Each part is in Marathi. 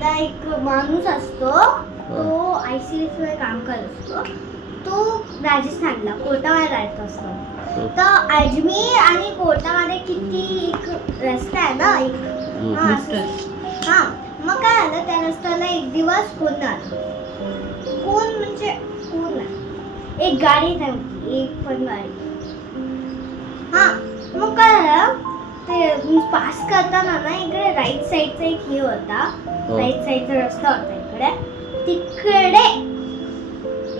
एकदा एक माणूस असतो, तो ICS मध्ये काम करत असतो. तो राजस्थानला कोटामध्ये राहत असतो. तर अजमेर आणि कोटामध्ये किती एक रस्ता आहे ना, मग काय झालं, त्या रस्त्याला एक दिवस कोण म्हणजे कोण नाही, एक गाडी नव्हती, एक पण गाडी. मग काय झालं, ते पास करताना ना इकडे राईट साईडचा एक हे होता, राईट साईडचा रस्ता होता इकडे. तिकडे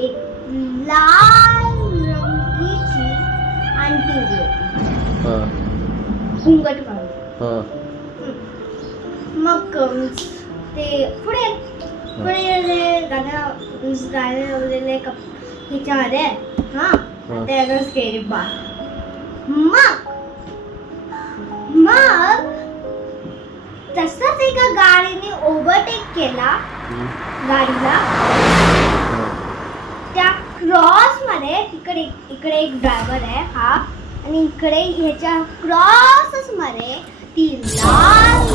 एक लाल रंगीची आंटी उभी होती, घुंगट घालून. मग ते पुढे गाणं लावलेले ह्याच्यामध्ये त्यानंच गेली बा. मग तसंच एका गाडीने ओव्हरटेक केला गाडीला. त्या क्रॉस मध्ये इकडे एक ड्रायव्हर आहे हा, आणि इकडे ह्याच्या क्रॉसच मध्ये ती लाल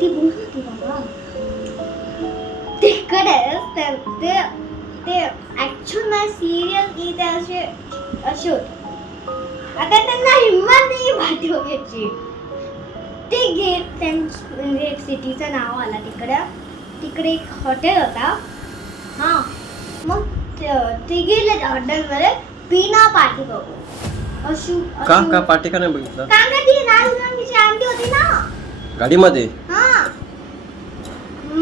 ती बोलत होती बाबा तिकडे. ते ऍक्च्युअल मध्ये सिरियल की ते असे होते. आता त्यांना हिंमत नाही पाठवण्याची. ते गेट म्हणजे सिटीचं नाव आला तिकडे एक हॉटेल होता. मग ते गेले त्या हॉटेलमध्ये बिना पाठी बघू. का पाठी का नाही बघितलं? कारण का ती लाल रंगाची आंटी होती ना गाडीमध्ये.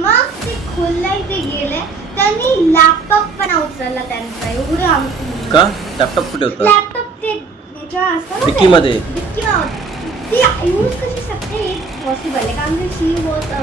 मग ते खोलला इथे गेले. त्यांनी लॅपटॉप पण उचलला त्यांचा. एवढं का लॅपटॉप कुठे होता? लॅपटॉप ते डिक्की मध्ये. ती यूज कशी शकते हे पॉसिबल आहे, कारण की शी वॉज अ